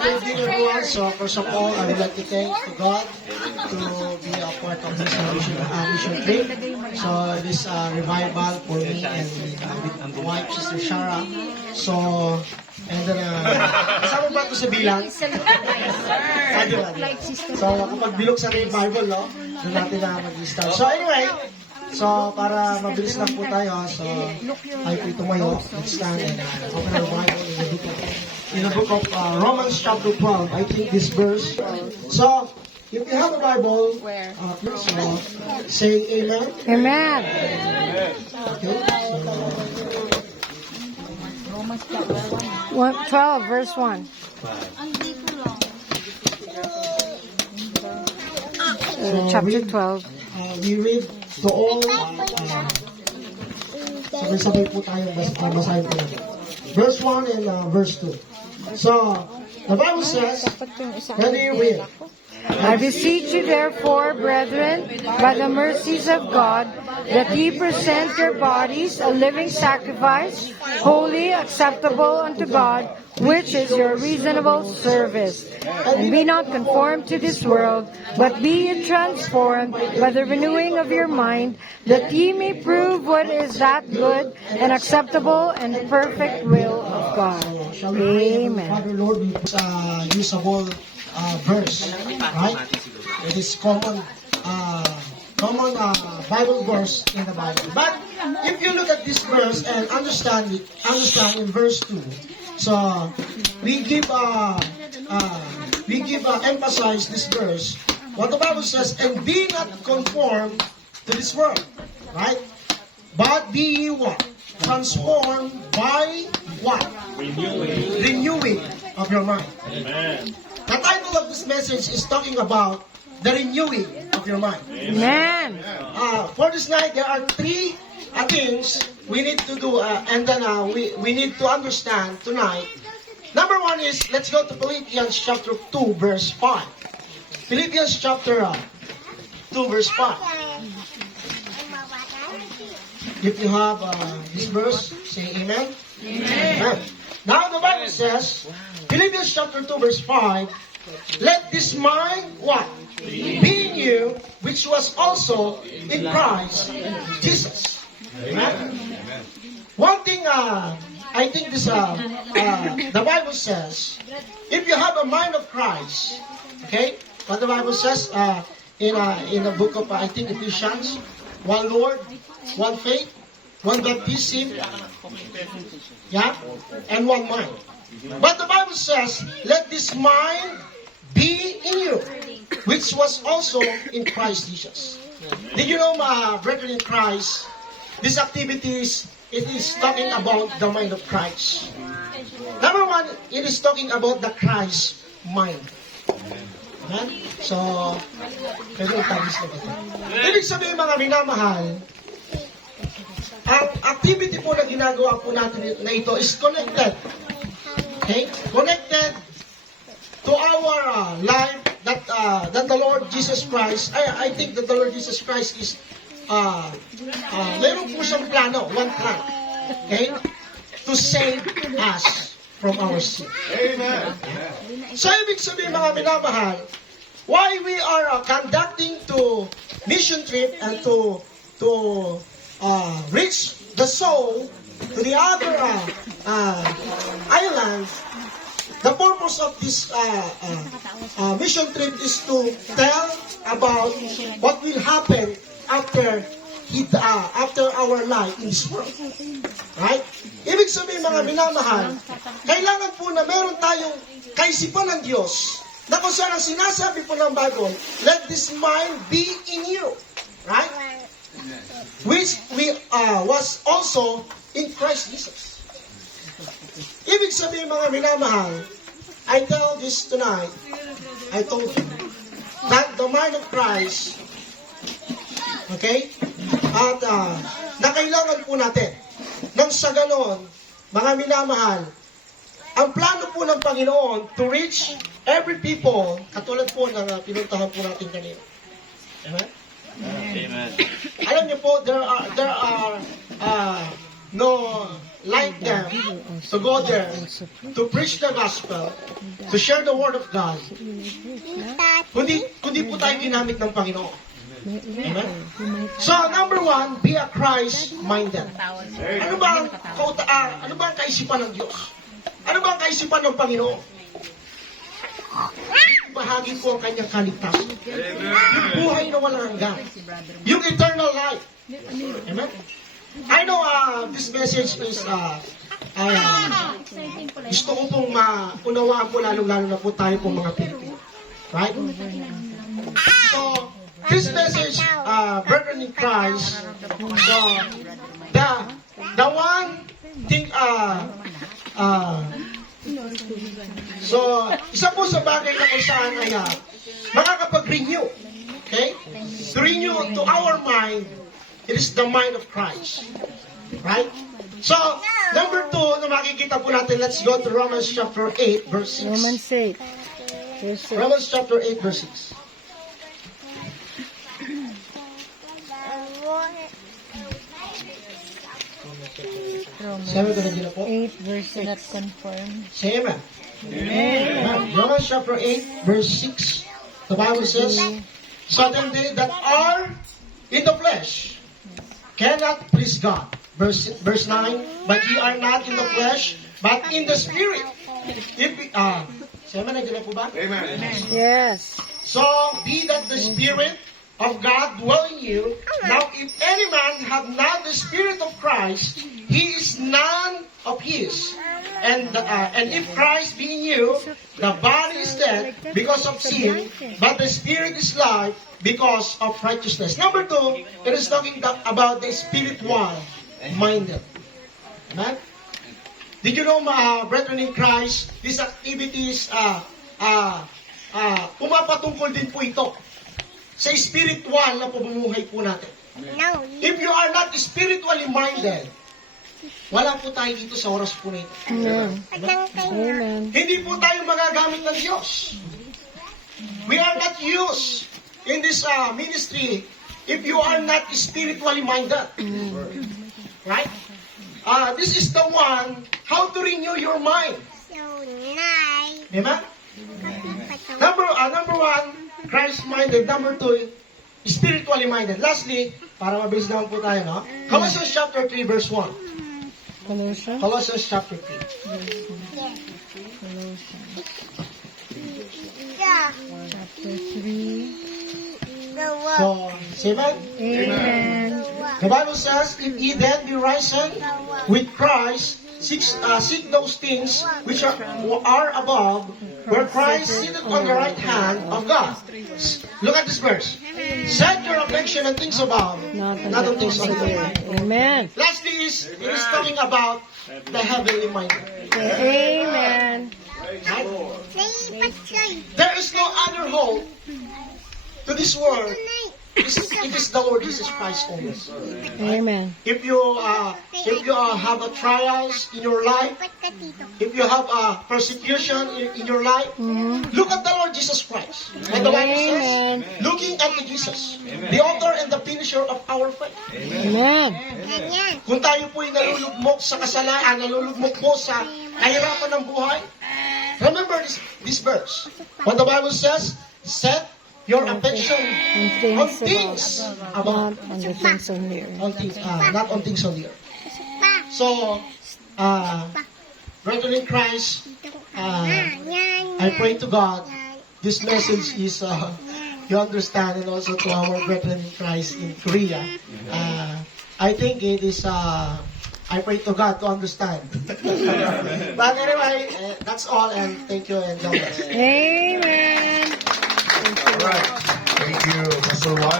good evening, everyone. So, first of all, I would like to thank to God to be a part of this mission trip. So, this revival for me and with my wife, Sister Shara. So, and then, kasama ba ito sa bilang? So, kapag bilog sa revival, no? Doon natin na mag-start. So, anyway, so, para mabilis lang po tayo, so, tayo po tumayo, let's stand and open our Bible in the book of Romans chapter 12. I think this verse. So, if you have a Bible, so, say amen. Amen. Okay, so, 12, verse 1. Chapter 12. We read to all, sabay-sabay po tayo, basahin po natin. Verse 1 and verse 2. So, the Bible says, can you read? I beseech you therefore, brethren, by the mercies of God, that ye present your bodies a living sacrifice, holy, acceptable unto God, which is your reasonable service. And be not conformed to this world, but be ye transformed by the renewing of your mind, that ye may prove what is that good and acceptable and perfect will of God. Shall we pray? Amen. Father, Lord, we usable verse, right? It is common Bible verse in the Bible. But if you look at this verse and understand in verse 2, so we give emphasize this verse. What the Bible says, and be not conformed to this world, right? But be ye what? Transformed by what? Renewing of your mind. Amen. The title of this message is talking about the renewing of your mind. Amen. For this night, there are three things we need to do, and then we need to understand tonight. Number one is, let's go to Philippians chapter 2, verse 5. Philippians chapter 2, verse 5. If you have this verse, say amen. Amen. Now the Bible says, Philippians chapter 2, verse 5, let this mind, what? Be in you, which was also in Christ Jesus. Amen. One thing, I think this, the Bible says, if you have a mind of Christ, okay, what the Bible says in the book of, I think, Ephesians, one Lord, one faith, one baptism, yeah, and one mind. But the Bible says, let this mind be in you, which was also in Christ Jesus. Did you know, brethren in Christ, these activities, it is talking about the mind of Christ. Number one, it is talking about the Christ mind. Amen? So, pwede itagis na kita. Ibig sabihin, mga minamahal, ang activity po na ginagawa po natin na ito is connected. Okay? Connected to our life that the Lord Jesus Christ, I think that the Lord Jesus Christ is meron po siyang plano, one plan. Okay? To save us from our sin. Amen. So, ibig sabihin, mga minamahal, why we are conducting to mission trip and to reach the soul to the other islands, the purpose of this mission trip is to tell about what will happen after our life in this world. Right? Ibig sabihin, mga minamahal, kailangan po na meron tayong kaisipan ng Diyos na kung saan ang sinasabi po ng Bible, let this mind be in you. Right? Which we was also in Christ Jesus. Ibig sabihin, mga minamahal, I tell this tonight, I told you, that the mind of Christ, okay, at na kailangan po natin, nang sa ganon, mga minamahal, ang plano po ng Panginoon to reach every people, katulad po ng pinuntahan po natin kanina. Amen? Amen. Alam niyo po, there are no like them to go there, to preach the gospel, to share the word of God, kundi po tayo ginamit ng Panginoon. Amen? So, number one, be a Christ-minded. Ano ba ang kaisipan ng Diyos? Ano ba ang kaisipan ng Panginoon? Bahagi ko ang kanyang kaligtasan. Yung buhay na walang hanggan. Yung eternal life. Amen? I know this message is gusto ko pong maunawaan po lalong-lalo na po tayo pong mga Pilipino. Right? So, this message, brethren in Christ, so, the one thing, so, isa po sa bagay na kung saan ay makakapag-renew. Okay? To renew to our mind, it is the mind of Christ. Right? So, number 2 na makikita po natin, let's go to Romans chapter 8, verse 6. Romans 8. Verse 6. Romans chapter 8, verse 6. Sabi ko na din po. 8 verse 6. Not confirm. Say amen. Amen. Romans chapter 8, verse 6. The Bible says, so then they that are in the flesh cannot please God. Verse 9, but ye are not in the flesh, but in the spirit. If say amen na din po ba? Amen. Yes. So, be that the Spirit of God dwell in you. Now, if any man have not the Spirit of Christ, he is none of his. And if Christ be in you, the body is dead because of sin, but the Spirit is life because of righteousness. Number 2, it is talking about the spiritual minded. Amen? Did you know, brethren in Christ, these activities, pumapatungkol din po ito sa spiritual na pamumuhay po natin. No. If you are not spiritually minded, wala po tayo dito sa oras po na ito. Amen. Amen. Hindi po tayo magagamit ng Diyos. We are not used in this ministry if you are not spiritually minded. Right? This is the one, how to renew your mind. So nice. Amen? Number 1, Christ-minded. Number 2, spiritually minded. Lastly, para mabilis naman po tayo, no? Colossians chapter 3, verse 1. Colossians. Colossians chapter 3. Yeah. Chapter 3. The world. So, say amen? Amen. The Bible says, if ye then be risen with Christ, seek those things which are above, where Christ sitteth on the right hand of God. Look at this verse. Set your affection on things above, not on things on the earth. Amen. Lastly, it is talking about the heavenly mind. Amen. Right? Say, There is no other hope to this world. It is the Lord Jesus Christ only. Amen. If you have a trials in your life, if you have a persecution in your life, look at the Lord Jesus Christ. And the Bible says, Amen. looking unto Jesus, the author and the finisher of our faith. Amen. ganyan. Kung tayo po'y nalulugmok sa kasalanan, nalulugmok po sa kahirapan ng buhay, remember this verse. What the Bible says, set your affection on things above. Not on the things on the earth. On things, not on things on the earth. Pa. So, brethren in Christ, Yan. I pray to God, this message is, you understand, and also to our brethren in Christ in Korea. I think it is, I pray to God to understand. But anyway, that's all, and thank you, and God bless. Amen. All right. Thank you, Pastor Juan.